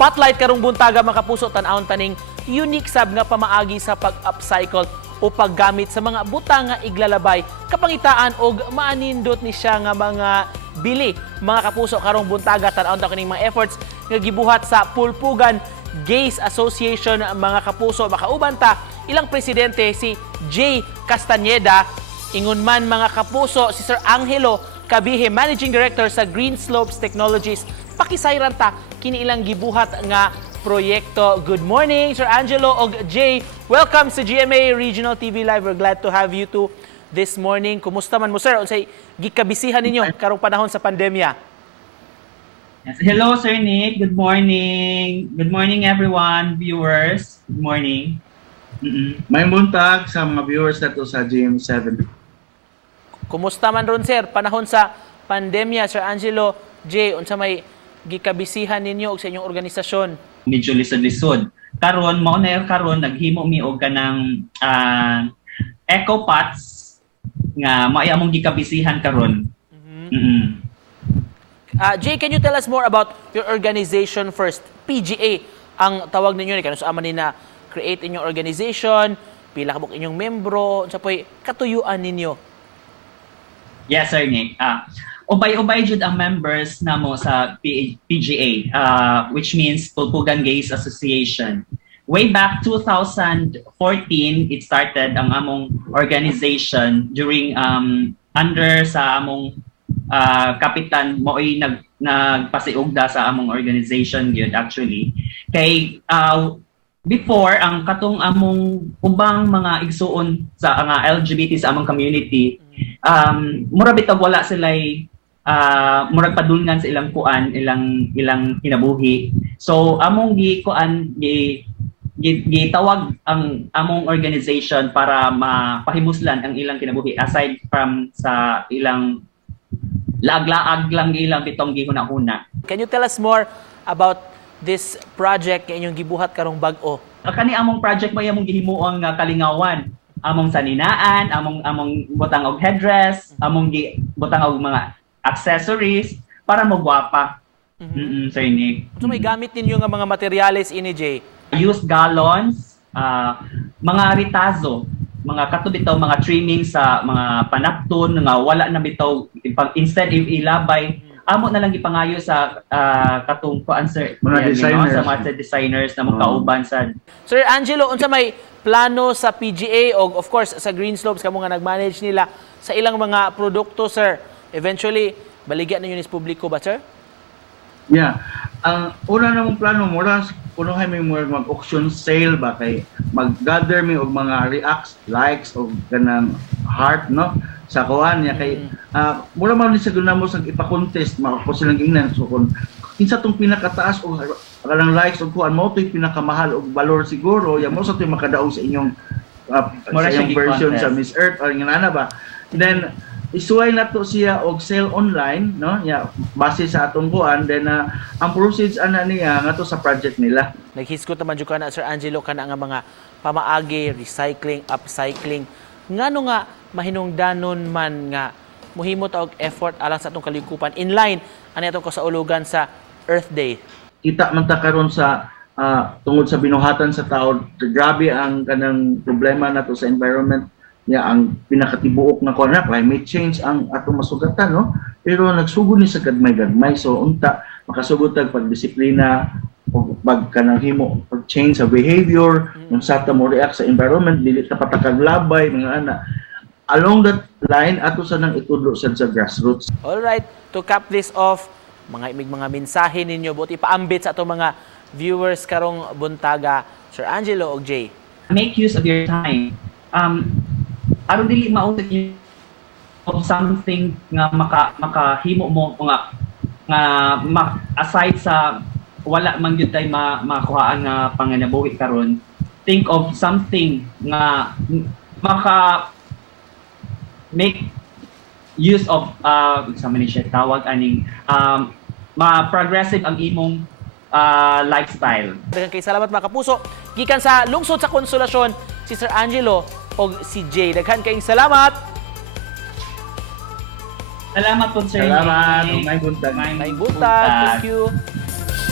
spotlight karong buntaga mga kapuso, tan-awon taning unique sab nga pamaagi sa pag-upcycle o paggamit sa mga butang nga iglalabay kapangitaan og maanindot ni siya nga mga bili. Mga kapuso, karong buntaga tan-awon ta kining mga efforts nga gibuhat sa Pulpugan Gays Association. Mga kapuso, makauban ta ilang presidente si Jay Castañeda, ingon man mga kapuso si Sir Angelo Cabihe, Managing Director sa Green Slopes Technologies. Pakisayran ta kini ilang gibuhat nga proyekto. Good morning, Sir Angelo og Jay. Welcome sa GMA Regional TV Live. We're glad to have you two this morning. Kumusta man mo, sir? Unsay gikabisihan ninyo karong panahon sa pandemya? Yes. Hello, Sir Nick. Good morning. Good morning, everyone, viewers. Good morning. May buntag sa mga viewers nato sa GM7. Kumusta man ron, sir? Panahon sa pandemya, Sir Angelo, Jay, unsa may gikabisihan ninyo og sa inyong organisasyon? Medyo lisod-lisod. Karon, mauna karon naghimo mi og kanang eco pots nga maay among gikabisihan karon. Jay, can you tell us more about your organization first? PGA ang tawag ninyo ni kanus aman ni na create inyong organization, pila kabuk inyong membro, unsa poy katuyuan ninyo? Yes, Sir Nick. Ubay-ubay jud ang members namo sa PGA, which means Pulpugan Gays Association. Way back 2014, it started ang among organization during under sa among kapitan mo'y nagpasiugda sa among organization yun actually. Kay before ang katong among ubang mga igsuon sa nga LGBT sa among community, mura bitag wala sila'y murag padulngan sa ilang kuan, ilang kinabuhi. So among gitawag ang among organization para mapahimuslan ang ilang kinabuhi aside from sa ilang laag-laag lang ilang bitong gihuna-huna. Can you tell us more about this project nga inyong gibuhat karong bag-o? Kani among project may among gihimuang kalingawan, among saninaan, among butang og headdress, among butang og mga accessories para magwapa. Sir Nick. So may gamit ninyo nga mga materyales ini, Jay? Used gallons, mga ritazo, mga kato bitaw mga trimming sa mga panapton nga wala na bitaw instead ilabay amo na lang ipangayo sa katong answer mga designers, sa mga designers na magkauban sa. Sir Angelo, unsa may plano sa PGA o of course sa Green Slopes kamo nga nag-manage nila sa ilang mga produkto, sir? Eventually baligyan ninyo nis publiko ba, sir? Yeah. Ang una namong plano mura unohay may mag-auction sale ba kay mag-gather mi og mga reacts, likes og kanang heart no sa kuan niya kay mura man ni sa gunamo sa ipa-contest mako silang ingnan so kung kinsa tong pinakataas og kanang likes og kuan mo toy pinakamahal og valor siguro ya mo sa toy makadaog sa inyong version sa Miss Earth or ngana ba. Then isuway na to siya og sale online no ya base sa atong kuan then ang proceeds ana niya nga to sa project nila. Naghiskot naman jud kana, Sir Angelo, kana nga mga pamaagi, recycling, upcycling. Ngano nga mahinungdanon man nga muhimo ta og effort alang sa atong kaligupan in line ani atong kasaulugan sa Earth Day? Kita man ta karon sa tungod sa binuhatan sa tao, grabe ang kanang problema nato sa environment ya ang pinakatibuok na kuan na climate change ang atong masugatan no pero nagsugod ni sa gagmay so unta makasugod tag pagdisiplina o pagkanang himo pag change sa behavior unsa ta mo react sa environment dili ta patakag labay mga ana along that line ato sa nang itudlo sa grassroots. All right, to cap this off, mga mensahe ninyo buti paambit sa atong mga viewers karong buntaga, Sir Angelo og Jay. Make use of your time. Aron dili mausik you of something nga makahimo mo nga aside sa wala man gyud tay makuhaan nga panganabuhi karon, think of something nga maka make use of sa man siya tawag aning ma-progressive ang imong lifestyle. Daghang kay salamat mga kapuso. Gikan sa lungsod sa Konsolasyon, si Sir Angelo o si Jay. Daghan kayong salamat. Salamat po, sir. Salamat. May buntag. May buntag. Thank you.